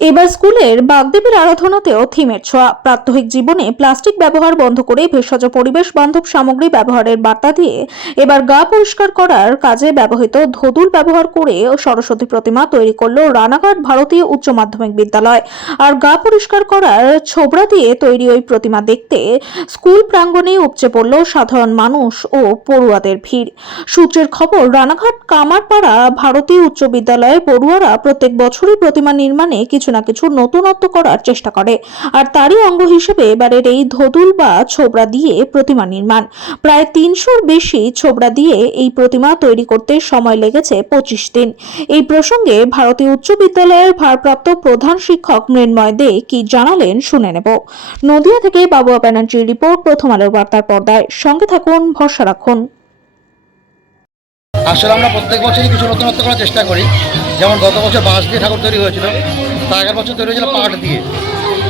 এবার স্কুলের বাগদেবীর আরাধনাতেও থিমের ছোঁয়া। প্রাত্যহিক জীবনে প্লাস্টিক ব্যবহার বন্ধ করে ভেষজ পরিবেশ বান্ধব সামগ্রী ব্যবহারের বার্তা দিয়ে এবার গা পরিষ্কার করার কাজে ব্যবহৃত ধোদুল ব্যবহার করে সরস্বতী প্রতিমা তৈরি করলো রানাঘাট ভারতীয় উচ্চ মাধ্যমিক বিদ্যালয়। আর গা পরিষ্কার করার ছোবড়া দিয়ে তৈরি ওই প্রতিমা দেখতে স্কুল প্রাঙ্গণে উপচে পড়ল সাধারণ মানুষ ও পড়ুয়াদের ভিড়। সূত্রের খবর, রানাঘাট কামারপাড়া ভারতীয় উচ্চ বিদ্যালয়ের পড়ুয়ারা প্রত্যেক বছরই প্রতিমা নির্মাণে কিছু না কিছু নতুনত্ব করার চেষ্টা করে। আর তারই অঙ্গ হিসেবে এবারের এই ধোদুল বা ছোবড়া দিয়ে প্রতিমা নির্মাণ। প্রায় ৩০০-র বেশি ছোবড়া দিয়ে এই প্রতিমা তৈরি করতে সময় লেগেছে ২৫ দিন। এই প্রসঙ্গে ভারতীয় উচ্চ বিদ্যালয়ের ভারপ্রাপ্ত প্রধান শিক্ষক মৃন্ময় দে কি জানালেন শুনে নেব। নদিয়া থেকে বাবুয়া ব্যানার্জির রিপোর্ট, প্রথম আলোর বার্তার পর্দায়। সঙ্গে থাকুন, ভরসা রাখুন। আসলে আমরা প্রত্যেক বছরই কিছু নতুনত্ব করার চেষ্টা করি। যেমন গত বছর বাঁশ দিয়ে ঠাকুর তৈরি হয়েছিল, তার আগের বছর তৈরি হয়েছিল পাট দিয়ে।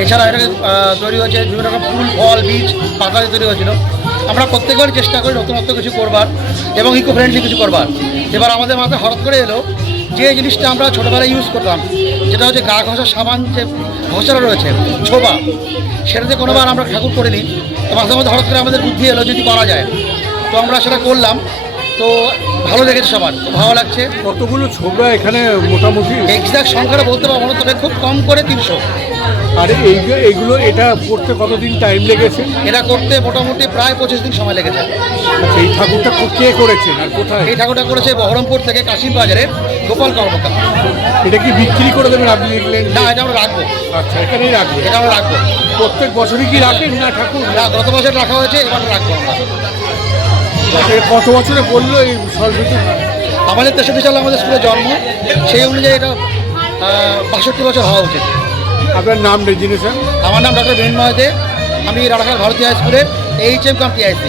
এছাড়া এটাকে তৈরি হয়েছে বিভিন্ন রকম ফুল, ফল, বীজ, পাতা দিয়ে তৈরি হয়েছিল। আমরা প্রত্যেকবারই চেষ্টা করি নতুনত্ব কিছু করবার এবং ইকো ফ্রেন্ডলি কিছু করবার। এবার আমাদের মাথায় হঠাৎ করে এলো যে জিনিসটা আমরা ছোটোবেলায় ইউজ করতাম, যেটা হচ্ছে গা ঘষা সাবান, যে ঘষাটা রয়েছে ছোবা, সেটাতে কোনোবার আমরা ঠাকুর করিনি। তো মাঝে মধ্যে হঠাৎ করে আমাদের বুদ্ধি এলো যদি করা যায়, তো আমরা সেটা করলাম। তো ভালো লেগেছে, সবার খুব ভালো লাগছে। কতগুলো ছোবড়া এখানে মোটামুটি? এক্সাক্ট সংখ্যাটা বলতে পারবো না, তবে খুব কম করে ৩০০। আর এইগুলো এটা করতে কতদিন টাইম লেগেছে? এটা করতে মোটামুটি প্রায় ২৫ দিন সময় লেগেছে। আচ্ছা, এই ঠাকুরটা কে করেছেন আর কোথায়? এই ঠাকুরটা করেছে বহরমপুর থেকে কাশিম বাজারের গোপাল কর্মকার। এটা কি বিক্রি করে দেবেন আপনি লিখলেন? না, এটা আমরা রাখবো। আচ্ছা, এখানেই রাখবেন? এটা আমরা রাখবো। প্রত্যেক বছরই কি রাখেন না ঠাকুর? না, গত বছর রাখা হয়েছে, এবার রাখবো আমরা। কত বছরে বললো এই সরস্বতী? আমাদের ৬৩ সালে আমাদের স্কুলের জন্ম, সেই অনুযায়ী এটা ৬২ বছর হওয়া উচিত। আপনার নাম রেজিনেশন? আমার নাম ডক্টর মৃন্ময় দে। আমি রানাঘাট ভারতীয় হাই স্কুলের HM কাম TIC।